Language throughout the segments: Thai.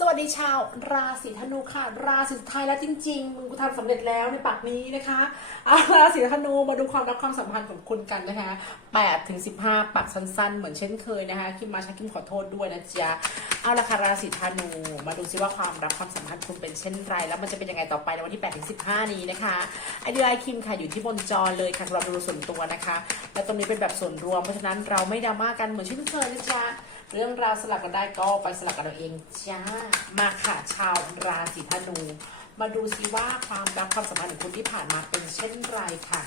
สวัสดีชาวราศีธนูค่ะ ราศีสุดท้ายแล้วจริงๆมึงกูทำสำเร็จแล้วในปักนี้นะคะอาราศีธนูมาดูความรักความสัมพันธ์ของคุณกันนะคะ8ถึง15 ปักสั้นๆ เหมือนเช่นเคยนะคะคิมมาชาคิมขอโทษด้วยนะจ๊ะเอาละค่ะราศีธนูมาดูซิว่าความรักความสัมพันธ์คุณเป็นเช่นไร แล้วมันจะเป็นยังไงต่อไปในวันที่8ถึง15 นี้นะคะไอเดียไอคิมค่ะอยู่ที่บนจอเลยค่ะเราดูส่วนตัวนะคะและตรงนี้เป็นแบบส่วนรวมเพราะฉะนั้นเราไม่ดราม่ากันเหมือนเช่นเคยนะจ๊ะ เรื่องราวสลับกันได้ก็ไปสลับกันเอาเองจ้ามาค่ะชาวราศีธนู มาดูซิว่าความรักความสัมพันธ์ของคุณที่ผ่านมาเป็นเช่นไรค่ะ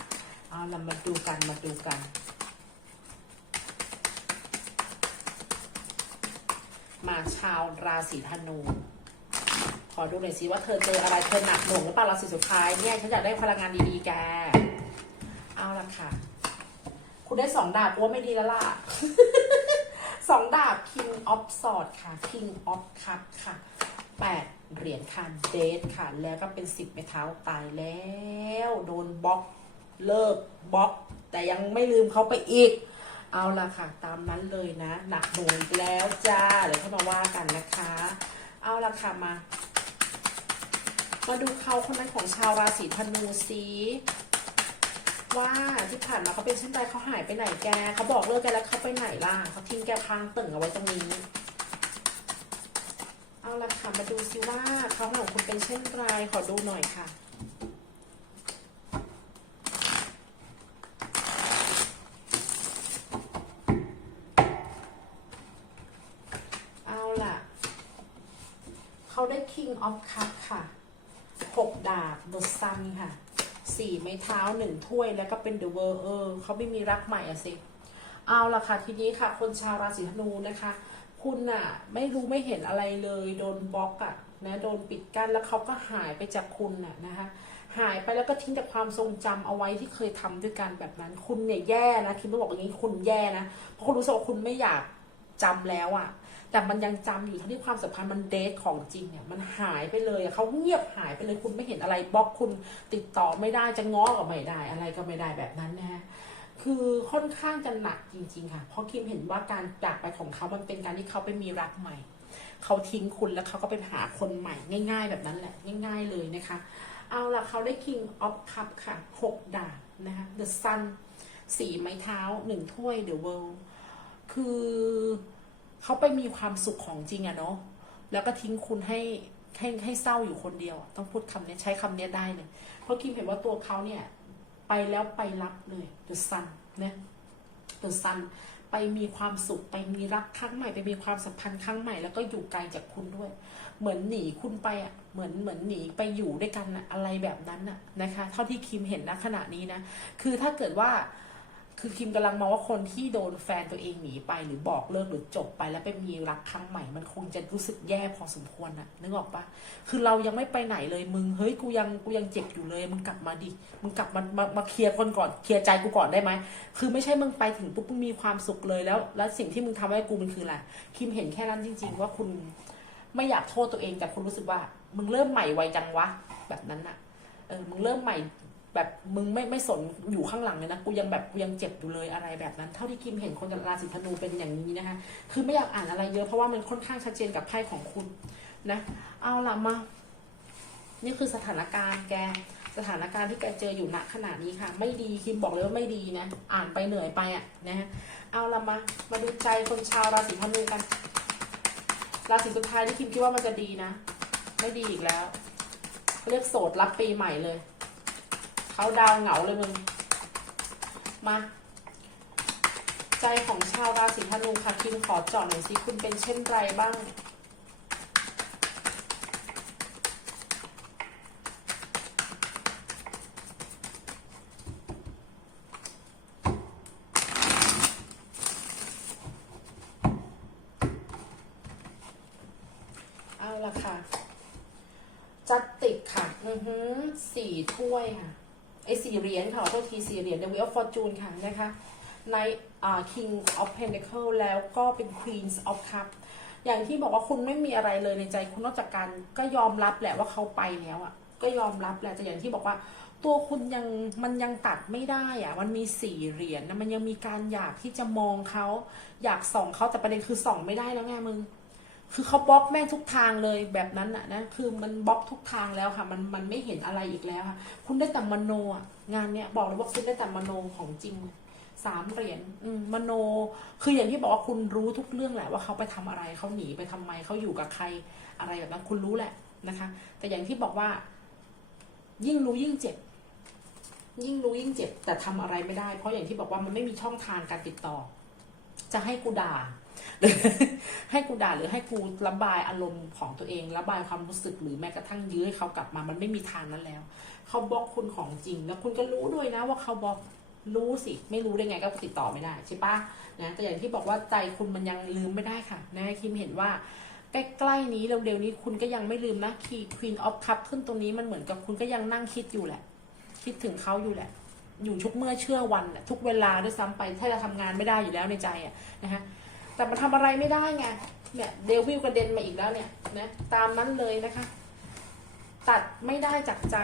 เอาล่ะมาดูกันมาดูกัน มาชาวราศีธนูขอดูหน่อยสิว่าเธอเจออะไรเธอหนักหน่วงหรือเปล่าราศีสุดท้ายเนี่ยฉันอยากได้พลังงานดีๆแกเอาละค่ะ คุณได้สองดาบว่าไม่ดีแล้วล่ะ สองดาบ King of Swords ค่ะ King of Cup ค่ะแปดเหรียญค่ะเดทค่ะ แล้วก็เป็นสิบไม้เท้าตายแล้ว โดนบล็อกเลิกบล็อก แต่ยังไม่ลืมเขาไปอีก เอาละค่ะ ตามนั้นเลยนะ หนักหน่วงแล้วจ้าเดี๋ยวค่อยมาว่ากันนะคะ เอาละค่ะมา มาดูเขาคนนั้นของชาวราศีธนูสี ว่าที่ผ่านมาเขาเป็นเช่นไรเขาหายไปไหนแกเขาบอกเลิกแกแล้วเขาไปไหนล่ะเขาทิ้งแกค้างตึงเอาไว้ตรงนี้ เอาละค่ะมาดูซิว่าเขาของคุณเป็นเช่นไรขอดูหน่อยค่ะเอาล่ะเขาได้ King of Cup ค่ะหกดาบ The Sun ค่ะ สี่ไม้เท้าหนึ่งถ้วยแล้วก็เป็น The World เออเขาไม่มีรักใหม่อะสิ เอาละค่ะทีนี้ค่ะ คนชาวราศีธนูนะคะ คุณน่ะไม่รู้ไม่เห็นอะไรเลย โดนบล็อกอะนะโดนปิดกั้นแล้วเขาก็หายไปจากคุณน่ะนะคะหายไปแล้วก็ทิ้งแต่ความทรงจำเอาไว้ที่เคยทำด้วยกันแบบนั้น คุณเนี่ยแย่นะคิมต้องบอกอย่างนี้คุณแย่นะเพราะคุณรู้สึกว่าคุณไม่อยากจำแล้วอะ แต่มันยังจำอยู่ทั้งที่ความสัมพันธ์มันเดทของจริงเนี่ยมันหายไปเลยเขาเงียบหายไปเลยคุณไม่เห็นอะไรบล็อกคุณติดต่อไม่ได้จะง้อก็ไม่ได้อะไรก็ไม่ได้แบบนั้นนะฮะคือค่อนข้างจะหนักจริง ๆ ค่ะ เพราะคิมเห็นว่าการจากไปของเขามันเป็นการที่เขาไปมีรักใหม่ เขาทิ้งคุณแล้วเขาก็ไปหาคนใหม่ ง่าย ๆ แบบนั้นแหละ ง่าย ๆ เลยนะคะ เอาละเขาได้ King of Cup ค่ะหกดาบนะคะ The Sun สี่ไม้เท้าหนึ่งถ้วย The World คือ เขาไปมีความสุขของจริงอะเนาะแล้วก็ทิ้งคุณให้ให้ให้เศร้าอยู่คนเดียว ต้องพูดคำนี้ใช้คำนี้ได้เลยเพราะคิมเห็นว่าตัวเขาเนี่ย ไปแล้วไปรับเลย The Sun นนะ The Sun ไปมีความสุขไปมีรักครั้งใหม่ไปมีความสัมพันธ์ครั้งใหม่แล้วก็อยู่ไกลจากคุณด้วย เหมือนหนีคุณไปอะเหมือนเหมือนหนีไปอยู่ด้วยกันอะอะไรแบบนั้นอะนะคะ เท่าที่คิมเห็นณขณะนี้นะ คือถ้าเกิดว่า คือคิมกำลังมองว่าคนที่โดนแฟนตัวเองหนีไป หรือบอกเลิกหรือจบไปแล้วไปมีรักครั้งใหม่ มันคงจะรู้สึกแย่พอสมควรนะนึกออกปะคือเรายังไม่ไปไหนเลยมึงเฮ้ยกูยังกูยังเจ็บอยู่เลยมึงกลับมาดิมึงกลับมามามาเคลียร์คนก่อนเคลียร์ใจกูก่อนได้ไหมคือไม่ใช่มึงไปถึงปุ๊บมึงมีความสุขเลยแล้ว แล้วสิ่งที่มึงทำให้กูมันคืออะไรคิมเห็นแค่นั้นจริง ๆ ว่าคุณไม่อยากโทษตัวเองแต่คุณรู้สึกว่า มึงเริ่มใหม่ไวจังวะแบบนั้นน่ะเออมึงเริ่มใหม่ แบบมึงไม่ไม่สนอยู่ข้างหลังเลยนะกูยังแบบกูยังเจ็บอยู่เลยอะไรแบบนั้น เท่าที่คิมเห็นคนราศีธนูเป็นอย่างนี้นะคะคือไม่อยากอ่านอะไรเยอะเพราะว่ามันค่อนข้างชัดเจนกับไพ่ของคุณนะ เอาละมา นี่คือสถานการณ์แกสถานการณ์ที่แกเจออยู่ณขณะนี้ค่ะ ไม่ดีคิมบอกเลยว่าไม่ดีนะ อ่านไปเหนื่อยไปอะนะฮะเอาละมามาดูใจคนชาวราศีธนูกันราศีสุดท้ายที่คิมคิดว่ามันจะดีนะ ไม่ดีอีกแล้วเขาเรียกโสดรับปีใหม่เลย เขาดาวเหงาเลยมึง มา ใจของชาวราศีธนูค่ะคิมขอจาะหน่อยสิคุณเป็นเช่นไรบ้างเอาละค่ะ จัดติกค่ะ อือหือสี่ถ้วยค่ะ ไอ้สี่เหรียญค่ะโทษทีสี่เหรียญ The Wheel of Fortune ค่ะนะคะใน King of Pentacle แล้วก็เป็น queen of Cup อย่างที่บอกว่าคุณไม่มีอะไรเลยในใจคุณนอกจากการก็ยอมรับแหละว่าเขาไปแล้วอะก็ยอมรับแหละแต่อย่างที่บอกว่า ตัวคุณยังมันยังตัดไม่ได้อะมันมีสี่เหรียญนะมันยังมีการอยากที่จะมองเขาอยากส่องเขาแต่ประเด็นคือส่องไม่ได้แล้วไงมึง คือเขาบล็อกแม่ทุกทางเลยแบบนั้นอะนะคือมันบล็อกทุกทางแล้วค่ะ มันมันไม่เห็นอะไรอีกแล้วค่ะ คุณได้แต่มโนอะงานเนี้ยบอกเลยว่าคุณได้แต่มโนของจริงสามเหรียญมมโน คืออย่างที่บอกว่าคุณรู้ทุกเรื่องแหละว่าเขาไปทำอะไรเขาหนีไปทำไมเขาอยู่กับใครอะไรแบบนั้นคุณรู้แหละนะคะ แต่อย่างที่บอกว่า ยิ่งรู้ยิ่งเจ็บ ยิ่งรู้ยิ่งเจ็บ แต่ทำอะไรไม่ได้ เพราะอย่างที่บอกว่ามันไม่มีช่องทางการติดต่อ จะให้กูด่า หรือให้กูด่าหรือให้กูระบายอารมณ์ของตัวเอง ระบายความรู้สึกหรือแม้กระทั่งยื้อให้เขากลับมา มันไม่มีทางนั้นแล้ว เขาบล็อกคุณของจริง แล้วคุณก็รู้ด้วยนะว่าเขาบล็อกรู้สิ ไม่รู้ได้ไงก็ติดต่อไม่ได้ใช่ปะนะแต่อย่างที่บอกว่าใจคุณมันยังลืมไม่ได้ค่ะนะคิมเห็นว่าใกล้ๆนี้เร็วๆนี้คุณก็ยังไม่ลืมนะคีย์ Queen of Cup ขึ้นตรงนี้มันเหมือนกับคุณก็ยังนั่งคิดอยู่แหละ คิดถึงเขาอยู่แหละ อยู่ทุกเมื่อเชื่อวันทุกเวลาด้วยซ้ำไป ถ้าจะทำงานไม่ได้อยู่แล้วในใจอะนะฮะ แต่มันทำอะไรไม่ได้ไงเนี่ยเดวิลกระเด็นมาอีกแล้วเนี่ยนะตามนั้นเลยนะคะ ตัดไม่ได้จากใจ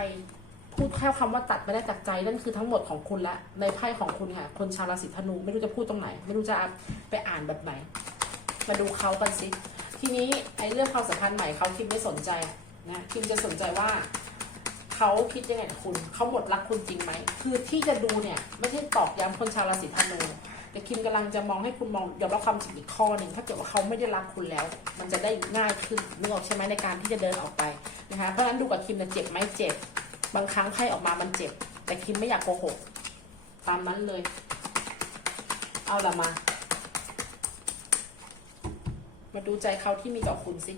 พูดแค่คำว่าตัดไม่ได้จากใจนั่นคือทั้งหมดของคุณละในไพ่ของคุณค่ะคนชาวราศีธนูไม่รู้จะพูดตรงไหน ไม่รู้จะไปอ่านแบบไหน มาดูเขากันสิทีนี้ไอ้เรื่องความสัมพันธ์ใหม่เขาคิมไม่สนใจนะคิมจะสนใจว่าเขาคิดยังไงกับคุณเขาหมดรักคุณจริงไหมคือที่จะดูเนี่ย ไม่ใช่ตอกย้ำคนชาวราศีธนู แต่คิมกำลังจะมองให้คุณมองยอมรับความจริงอีกข้อหนึ่งถ้าเกิดว่าเขาไม่ได้รักคุณแล้ว มันจะได้ง่ายขึ้นนึกออกใช่ไหมในการที่จะเดินออกไปนะคะเพราะฉะนั้นดูกับคิมนะเจ็บไหมเจ็บบางครั้งไพ่ออกมามันเจ็บ แต่คิมไม่อยากโกหกตามนั้นเลย เอาละมา มาดูใจเขาที่มีต่อคุณสิ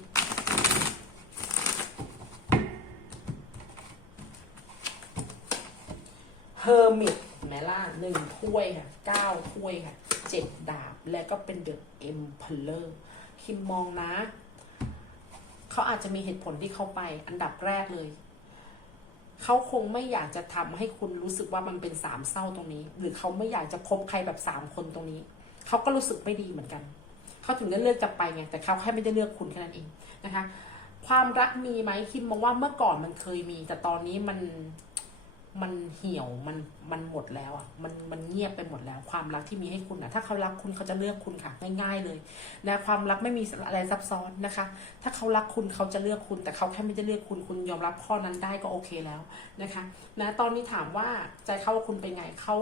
เฮอร์มิต หนึ่งถ้วยค่ะเก้าถ้วยค่ะเจ็ดดาบและก็เป็นเดอะเอ็มเพลเลอร์คิมมองนะ เขาอาจจะมีเหตุผลที่เขาไปอันดับแรกเลย เขาคงไม่อยากจะทำให้คุณรู้สึกว่ามันเป็นสามเศร้าตรงนี้ หรือเขาไม่อยากจะคบใครแบบสามคนตรงนี้ เขาก็รู้สึกไม่ดีเหมือนกัน เขาถึงได้เลือกจะไปไง แต่เขาแค่ไม่ได้เลือกคุณแค่นั้นเองนะคะ ความรักมีไหมคิมมองว่าเมื่อก่อนมันเคยมี แต่ตอนนี้มัน มันเหี่ยวมันมันหมดแล้วอะมันมันเงียบไปหมดแล้ว ความรักที่มีให้คุณอะถ้าเขารักคุณเขาจะเลือกคุณค่ะ ง่ายๆเลยนะความรักไม่มีอะไรซับซ้อนนะคะ ถ้าเขารักคุณเขาจะเลือกคุณ แต่เขาแค่ไม่ได้เลือกคุณคุณยอมรับข้อนั้นได้ก็โอเคแล้วนะคะนะตอนนี้ถามว่าใจเขาว่าคุณเป็นไงเขา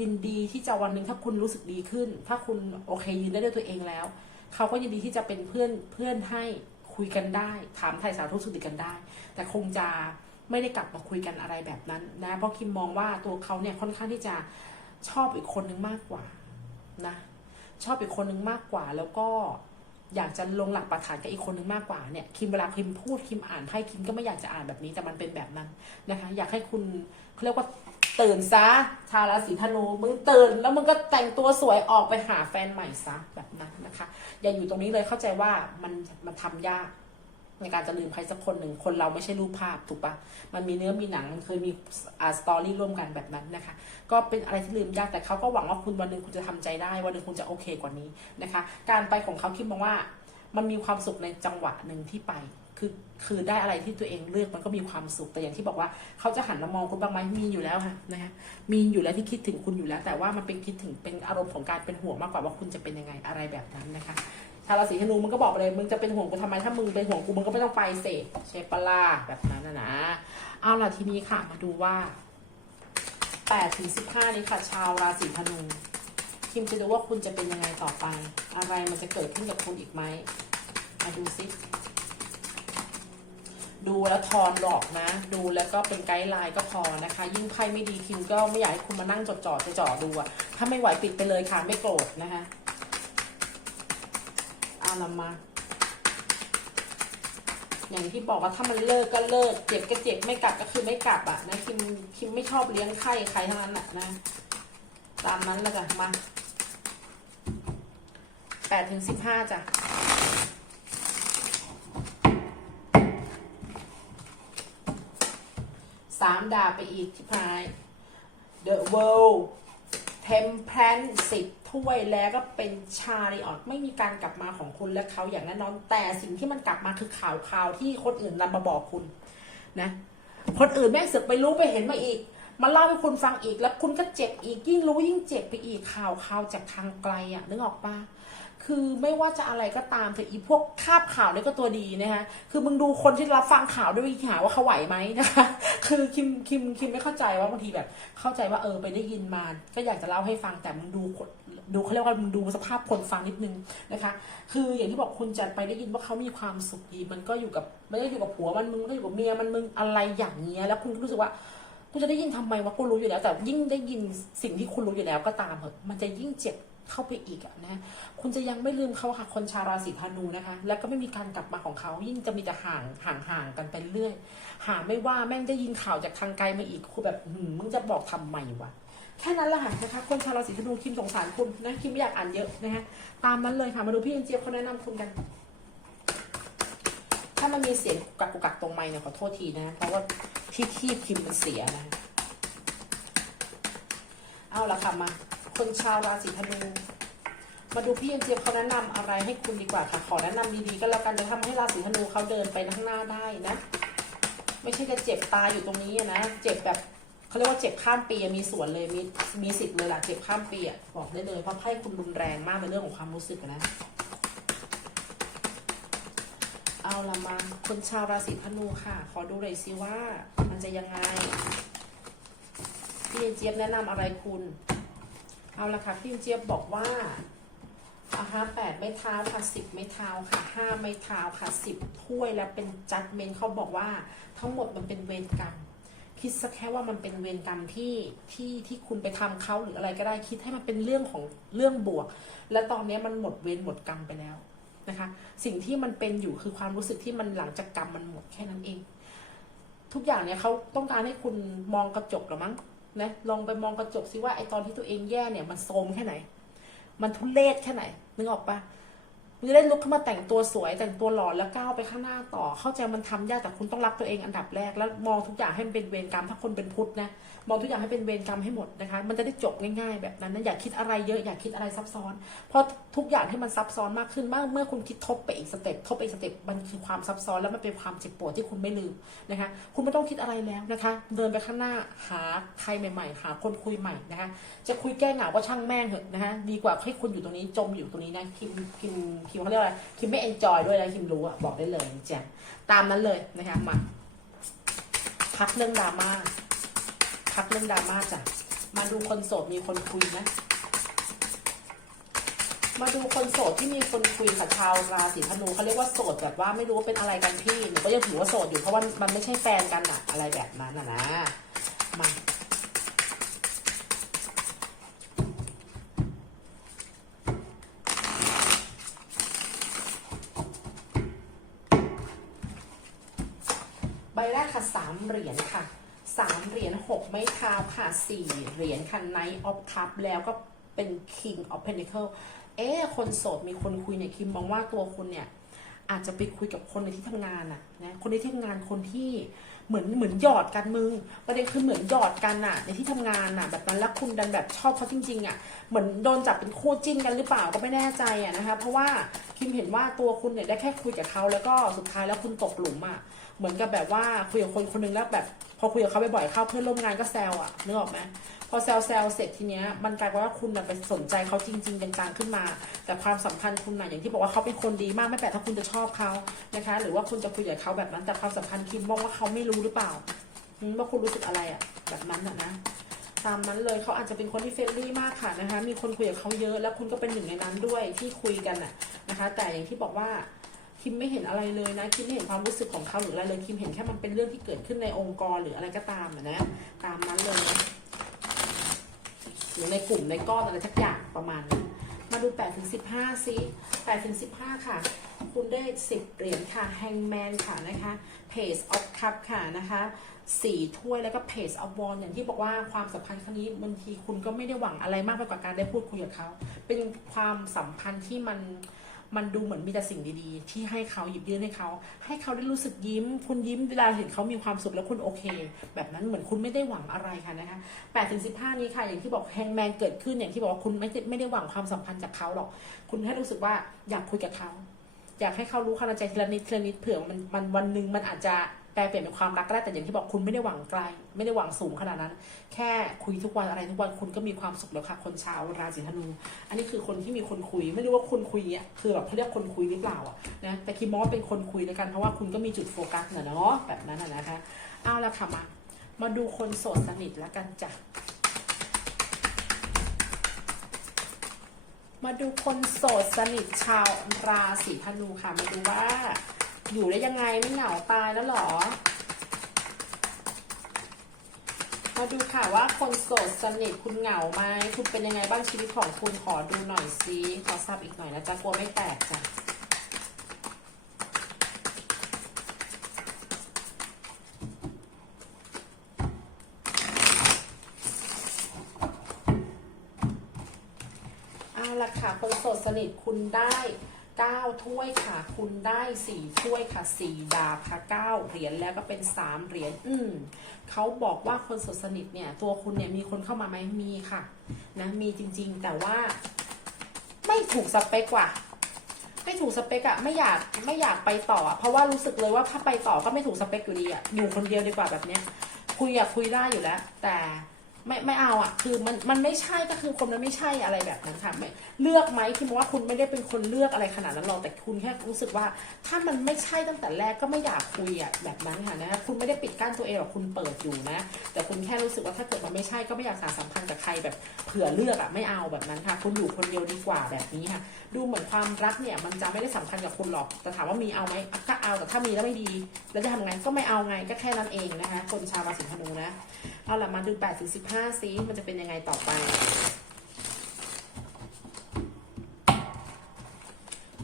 ยินดีที่จะวันหนึ่งถ้าคุณรู้สึกดีขึ้น ถ้าคุณโอเคยืนได้ด้วยตัวเองแล้วเขาก็ยินดีที่จะเป็นเพื่อนเพื่อนให้คุยกันได้ ถามไถ่สารทุกสุขดิกันได้ แต่คงจะ ไม่ได้กลับมาคุยกันอะไรแบบนั้นนะเพราะคิมมองว่าตัวเขาเนี่ยค่อนข้างที่จะชอบอีกคนนึงมากกว่านะชอบอีกคนนึงมากกว่า แล้วก็อยากจะลงหลักปักฐานกับอีกคนนึงมากกว่าเนี่ยคิมเวลาคิมพูดคิมอ่านไพ่คิมก็ไม่อยากจะอ่านแบบนี้แต่มันเป็นแบบนั้นนะคะ อยากให้คุณเขาเรียกว่าตื่นซะชาวราศีธนูมึงตื่น แล้วมึงก็แต่งตัวสวยออกไปหาแฟนใหม่ซะแบบนั้นนะคะ อย่าอยู่ตรงนี้เลยเข้าใจว่ามันมันทำยาก ในการจะลืมใครสักคนหนึ่งคนเราไม่ใช่รูปภาพถูกปะมันมีเนื้อมีหนังมันเคยมีอ่าสตอรี่ร่วมกันแบบนั้นนะคะ ก็เป็นอะไรที่ลืมยากแต่เขาก็หวังว่าคุณวันหนึ่งคุณจะทำใจได้วันหนึ่งคุณจะโอเคกว่านี้นะคะ การไปของเขาคิดมองว่า มันมีความสุขในจังหวะหนึ่งที่ไปคือคือได้อะไรที่ตัวเองเลือกมันก็มีความสุขแต่อย่างที่บอกว่าเขาจะหันมามองคุณบ้างไหมมีอยู่แล้วค่ะนะคะมีอยู่แล้วที่คิดถึงคุณอยู่แล้ว แต่ว่ามันเป็นคิดถึงเป็นอารมณ์ของการเป็นห่วงมากกว่าว่าคุณจะเป็นยังไงอะไรแบบนั้นนะคะาราศีธนูมันก็บอกไปเลยมึงจะเป็นห่วงกูทำไมถ้ามึงเป็นห่วงกูมึงก็ไม่ต้องไปเสกใช่ปล่าแบบนั้นนะนะเอาล่ะทีนี้ค่ะมาดูว่า8ถึง15 นี้ค่ะ ชาวราศีธนูคิมจะดูว่าคุณจะเป็นยังไงต่อไป อะไรมันจะเกิดขึ้นกับคุณอีกไหมมาดูซิดูแล้วทอนหลอกนะ ดูแล้วก็เป็นไกด์ไลน์ก็พอนะคะ ยิ่งไพ่ไม่ดีคิมก็ไม่อยากให้คุณมานั่งจดจ่อจะจ่อดูอะถ้าไม่ไหวปิดไปเลยค่ะไม่โกรธนะคะ อาละมา อย่างที่บอกว่าถ้ามันเลิกก็เลิก เจ็บก็เจ็บไม่กลับก็คือไม่กลับอะนะคิมคิมไม่ชอบเลี้ยงไข่ใครทั้งนั้นอะนะ ตามนั้นแล้วจ้ะมาแปดถึงสิบห้าจ้ะสามดาบไปอีกที่พาย The World เทมแพรนสิบถ้วยแล้วก็เป็นชาริออตไม่มีการกลับมาของคุณและเขาอย่างแน่นอน แต่สิ่งที่มันกลับมาคือข่าวข่าวที่คนอื่นนำมาบอกคุณนะ คนอื่นแม่งสือกไปรู้ไปเห็นมาอีก มาเล่าให้คุณฟังอีกแล้วคุณก็เจ็บอีกยิ่งรู้ยิ่งเจ็บไปอีกข่าวข่าวจากทางไกลอะนึกออกปะ คือไม่ว่าจะอะไรก็ตามแต่อีพวกคาบข่าวนี่ก็ตัวดีนะคะคือมึงดูคนที่รับฟังข่าวด้วยวิธีหาว่าเขาไหวไหมนะคะ คือคิมคิมคิมไม่เข้าใจว่าบางทีแบบ เข้าใจว่าเออไปได้ยินมา ก็อยากจะเล่าให้ฟังแต่มึงดูคนดูเขาเรียกว่ามึงดูสภาพคนฟังนิดนึงนะคะ คืออย่างที่บอกคุณจะไปได้ยินว่าเขามีความสุขดีมันก็อยู่กับไม่ได้อยู่กับผัวมันมึงไม่ได้อยู่กับเมียมันมึงอะไรอย่างเงี้ยแล้วคุณก็รู้สึกว่ากูจะได้ยินทำไมวะกูรู้อยู่แล้ว แต่ยิ่งได้ยินสิ่งที่คุณรู้อยู่แล้วก็ตามเหอะมันจะยิ่งเจ็บ เข้าไปอีกอะนะ คุณจะยังไม่ลืมเขาค่ะคนชาวราศีธนูนะคะ แล้วก็ไม่มีการกลับมาของเขายิ่งจะมีแต่ห่างห่างห่างกันไปเรื่อย หาไม่ว่าแม่งได้ยินข่าวจากทางไกลมาอีกคือแบบหืมมึงจะบอกทำไมวะแค่นั้นแหละค่ะนะคะ คนชาวราศีธนูคิมสงสารคุณนะคิมไม่อยากอ่านเยอะนะคะตามนั้นเลยค่ะมาดูพี่เอ็นเจี๊ยบเขาแนะนำคุณกัน ถ้ามันมีเสียงกักกุกักตรงไมค์เนี่ยขอโทษทีนะ เพราะว่าที่คีบคิมมันเสียนะเอาละค่ะมา คนชาวราศีธนู มาดูพี่เอ็นเจี๊ยบเขาแนะนำอะไรให้คุณดีกว่าค่ะ ขอแนะนำดีๆก็แล้วกันจะทำให้ราศีธนูเขาเดินไปข้างหน้าได้นะ ไม่ใช่จะเจ็บตาอยู่ตรงนี้นะ เจ็บแบบเขาเรียกว่าเจ็บข้ามปีมีส่วนเลยมีมีสิทธิ์เลยล่ะเจ็บข้ามปีอะบอกได้เลยเพราะไพ่คุณรุนแรงมากในเรื่องของความรู้สึกนะเอาละมาคนชาวราศีธนูค่ะ ขอดูหน่อยสิว่า มันจะยังไงพี่เอ็นเจี๊ยบแนะนำอะไรคุณ เอาละค่ะพี่เอ็นเจี๊ยบบอกว่าอาฮะแปดไม้เท้าค่ะสิบไม้เท้าค่ะห้าไม้เท้าค่ะสิบถ้วยแล้วเป็นจัดเมนเขาบอกว่าทั้งหมดมันเป็นเวรกรรม คิดสักแค่ว่ามันเป็นเวรกรรมที่ที่ที่คุณไปทำเขาหรืออะไรก็ได้คิดให้มันเป็นเรื่องของเรื่องบวก และตอนนี้มันหมดเวรหมดกรรมไปแล้วนะคะ สิ่งที่มันเป็นอยู่คือความรู้สึกที่มันหลังจากกรรมมันหมดแค่นั้นเอง ทุกอย่างเนี่ยเขาต้องการให้คุณมองกระจกหรือมั้ง นะลองไปมองกระจกสิว่าไอตอนที่ตัวเองแย่เนี่ยมันโทมแค่ไหน มันทุเลศแค่ไหนนึกออกปะ มึงจะได้ลุกขึ้นมาแต่งตัวสวย แต่งตัวหล่อแล้วก้าวไปข้างหน้าต่อ เข้าใจมันทำยากแต่คุณต้องรักตัวเองอันดับแรกแล้วมองทุกอย่างให้มันเป็นเวรกรรมถ้าคนเป็นพุทธนะมองทุกอย่างให้เป็นเวรกรรมให้หมดนะคะ มันจะได้จบง่าย ๆ แบบนั้นนะอย่าคิดอะไรเยอะอย่าคิดอะไรซับซ้อน เพราะทุกอย่างที่มันซับซ้อนมากขึ้นมากเมื่อคุณคิดทบไปอีกสเต็ปทบไปอีกสเต็ปมันคือความซับซ้อนแล้วมันเป็นความเจ็บปวดที่คุณไม่ลืมนะคะ คุณไม่ต้องคิดอะไรแล้วนะคะ เดินไปข้างหน้าหาใครใหม่ ๆ หาคนคุยใหม่นะคะ จะคุยแก้เหงาก็ช่างแม่งเถอะนะคะดีกว่าให้คุณอยู่ตรงนี้จมอยู่ตรงนี้นะคิมคิมคิมเขาเรียกว่าอะไรคิมไม่เอนจอยด้วยนะคิมรู้อะบอกได้เลยจ้งตามนั้นเลยนะคะมาพักเรื่องดราม่าพักเรื่องดราม่าจ้ะมาดูคนโสดมีคนคุยนะมาดูคนโสดที่มีคนคุยค่ะชาวราศีธนูเขาเรียกว่าโสดแบบว่าไม่รู้ว่าเป็นอะไรกันพี่หนูก็ยังถือว่าโสดอยู่เพราะว่ามันไม่ใช่แฟนกันอะอะไรแบบนั้นอะนะมา ใบแรก ค่ะสามเหรียญค่ะสามเหรียญหกไม้เท้าค่ะสี่เหรียญค่ะ Knight of Cup แล้วก็เป็น King of Pentacle เอ๊คนโสดมีคนคุยเนี่ยคิมมองว่าตัวคุณเนี่ยอาจจะไปคุยกับคนในที่ทำงานอะนะคนในที่ทำงานคนที่เหมือนเหมือนหยอดกันมึงประเด็นคือเหมือนหยอดกันอะในที่ทำงานอะแบบนั้นแล้วคุณดันแบบชอบเขาจริงๆอะเหมือนโดนจับเป็นคู่จิ้นกันหรือเปล่าก็ไม่แน่ใจอะนะคะเพราะว่าคิมเห็นว่าตัวคุณเนี่ยได้แค่คุยกับเขาแล้วก็สุดท้ายแล้วคุณตกหลุมอะ เหมือนกับแบบว่าคุยกับคนคนหนึงแล้วแบบ พอคุยกับเขาบ่อยๆเข้าเพื่อนร่วมงานก็แซวอะนึกออกไหมพอแซวแซวเสร็จทีเนี้ยมันกลายเป็นว่าคุณน่ะไปสนใจเขาจริงๆจังๆขึ้นมา แต่ความสัมพันธ์คุณน่ะอย่างที่บอกว่าเขาเป็นคนดีมากไม่แปลกถ้าคุณจะชอบเขานะคะ หรือว่าคุณจะคุยกับเขาแบบนั้นแต่ความสัมพันธ์คิมมองว่าเขาไม่รู้หรือเปล่าอืมว่าคุณรู้สึกอะไรอะแบบนั้นอะนะตามนั้นเลยเขาอาจจะเป็นคนที่เฟรนลี่มากค่ะนะคะ มีคนคุยกับเขาเยอะ แล้วคุณก็เป็นหนึ่งในนั้นด้วยที่คุยกันน่ะนะคะ แต่อย่างที่บอกว่า คิมไม่เห็นอะไรเลยนะ คิมไม่เห็นความรู้สึกของเขาหรืออะไรเลย คิมเห็นแค่มันเป็นเรื่องที่เกิดขึ้นในองค์กรหรืออะไรก็ตามนะ ตามนั้นเลยนะหรือในกลุ่มในก้อนอะไรสักอย่างประมาณนี้มาดู8ถึง15ซิ8ถึง15 ค่ะ คุณได้ 10 เหรียญค่ะแฮงแมนค่ะนะคะ Page of Cup ค่ะนะคะสี่ถ้วยแล้วก็ Page of w a n อย่างที่บอกว่าความสัมพันธ์ครั้งนี้บางทีคุณก็ไม่ได้หวังอะไรมากไปกว่าการได้พูดคุยกับเขา เป็นความสัมพันธ์ที่มัน มันดูเหมือนมีแต่สิ่งดีๆ ที่ให้เขาหยิบยื่นให้เขา ให้เขาได้รู้สึกยิ้ม คุณยิ้มเวลาเห็นเขามีความสุขแล้วคุณโอเค แบบนั้นเหมือนคุณไม่ได้หวังอะไรค่ะนะคะแปดถึงสิบห้านี้ค่ะ อย่างที่บอกแฮงแมนเกิดขึ้นอย่างที่บอกว่าคุณไม่ได้ไม่ได้หวังความสัมพันธ์จากเขาหรอก คุณแค่รู้สึกว่าอยากคุยกับเขาอยากให้เขารู้ความในใจทีละนิดทีละนิดเผื่อมันมันวันหนึ่งมันอาจจะ แปลเปลี่ยนเป็นความรักก็ได้แต่อย่างที่บอกคุณไม่ได้หวังไกล ไม่ได้หวังสูงขนาดนั้น แค่คุยทุกวันอะไรทุกวันคุณก็มีความสุขแล้วค่ะ คนชาวราศีธนู อันนี้คือคนที่มีคนคุย ไม่รู้ว่าคนคุยเนี่ยคือแบบเขาเรียกคนคุยหรือเปล่าอะนะแต่คิดมองว่าเป็นคนคุยเลยกันเพราะว่าคุณก็มีจุดโฟกัสเนาะแบบนั้นนะนะคะเอาละค่ะมามาดูคนโสดสนิทแล้วกันจ้ะมาดูคนโสดสนิทชาวราศีธนูค่ะมาดูว่า อยู่ได้ยังไงไม่เหงาตายแล้วหรอ มาดูค่ะว่าคนโสดสนิทคุณเหงาไหมคุณเป็นยังไงบ้างชีวิตของคุณขอดูหน่อยซิขอทราบอีกหน่อยนะจ๊ะกลัวไม่แตกจ้ะเอาละค่ะคนโสดสนิทคุณได้ 9 ถ้วยค่ะ คุณได้ 4 ถ้วยค่ะ 4 ดาบค่ะ 9 เหรียญแล้วก็เป็น 3 เหรียญอืมเขาบอกว่าคนสดสนิทเนี่ย ตัวคุณเนี่ยมีคนเข้ามาไหมมีค่ะนะมีจริงๆ แต่ว่า ไม่ถูกสเปกว่ะไม่ถูกสเปกอะไม่อยากไม่อยากไปต่อ เพราะว่ารู้สึกเลยว่าถ้าไปต่อก็ไม่ถูกสเปกอยู่ดีอะอยู่คนเดียวดีกว่าแบบเนี้ยคุยอะคุยได้อยู่แล้ว แต่ ไม่ไม่เอาอะคือมันมันไม่ใช่ก็คือคนมันไม่ใช่อะไรแบบนั้นค่ะไม่เลือกไหมที่มองว่าคุณไม่ได้เป็นคนเลือกอะไรขนาดนั้นหรอกแต่คุณแค่รู้สึกว่า ถ้ามันไม่ใช่ตั้งแต่แรกก็ไม่อยากคุยอะแบบนั้นค่ะนะคุณไม่ได้ปิดกั้นตัวเองหรอกคุณเปิดอยู่นะ แต่คุณแค่รู้สึกว่าถ้าเกิดมันไม่ใช่ก็ไม่อยากสานสัมพันธ์กับใครแบบเผื่อเลือกอะไม่เอาแบบนั้นค่ะ คุณอยู่คนเดียวดีกว่าแบบนี้ค่ะ ดูเหมือนความรักเนี่ยมันจะไม่ได้สำคัญกับคุณหรอกแต่ถามว่ามีเอาไหมก็เอาแต่ถ้ามีแล้วไม่ดี แล้วจะทำไงก็ไม่เอาไงก็แค่นั้นเองนะคะคนชาวราศีธนูนะเอาละมาดู8ถึง15ซิมันจะเป็นยังไงต่อไป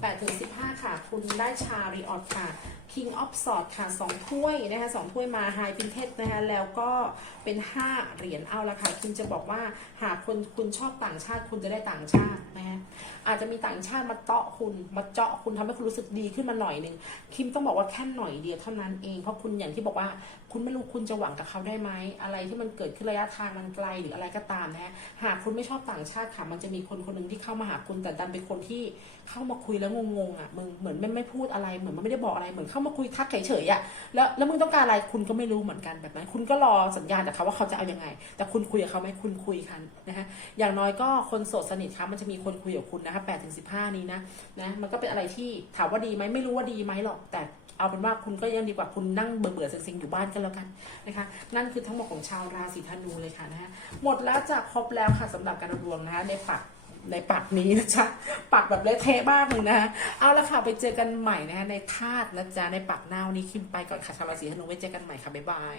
8ถึง15 ค่ะ คุณได้ชาริออตค่ะ King of Swords ค่ะ2ถ้วยนะคะ2ถ้วยมา High Princess นะคะแล้วก็เป็น 5 เหรียญเอาละค่ะคุณจะบอกว่าหากคนคุณชอบต่างชาติคุณจะได้ต่างชาตินะคะอาจจะมีต่างชาติมาเตาะคุณมาเจาะคุณทำให้คุณรู้สึกดีขึ้นมาหน่อยหนึ่งคิมต้องบอกว่าแค่หน่อยเดียวเท่านั้นเองเพราะคุณอย่างที่บอกว่าคุณไม่รู้คุณจะหวังกับเขาได้ไหมอะไรที่มันเกิดขึ้นระยะทางมันไกลหรืออะไรก็ตามนะฮะหากคุณไม่ชอบต่างชาติค่ะ มันจะมีคนคนหนึ่งที่เข้ามาหาคุณแต่ดันเป็นคนที่เข้ามาคุยแล้วงงๆอะมึงเหมือนไม่ไม่พูดอะไรเหมือนมันไม่ได้บอกอะไรเหมือนเข้ามาคุยทักเฉยๆอะแล้วแล้วมึงต้องการอะไรคุณก็ไม่รู้เหมือนกันแบบนั้น คุณก็รอสัญญาณจากเขาว่าเขาจะเอายังไง แต่คุณคุยกับเขาไหมคุณคุยกันนะฮะอย่างน้อยก็คนโสดสนิทค่ะมันจะมีคนคุยกับคุณนะคะแปดถึงสิบห้านี้นะนะมันก็เป็นอะไรที่ถามว่าดีไหมไม่รู้ว่าดีไหมหรอก แต่เอาเป็นว่าคุณก็ยังดีกว่าคุณนั่งเบื่อๆเซ็งๆอยู่บ้านกันแล้วกันนะคะ นั่นคือทั้งหมดของชาวราศีธนูเลยค่ะนะฮะหมดแล้วจะครบแล้วค่ะสำหรับการดวงนะคะในปัก ในปักนี้นะจ๊ะปักแบบเละเทะมากเลยนะเอาละค่ะไปเจอกันใหม่นะคะในธาตุนะจ๊ะในปักหน้าวันนี้คิมไปก่อนค่ะชาวราศีธนูไว้เจอกันใหม่ค่ะบ๊ายบาย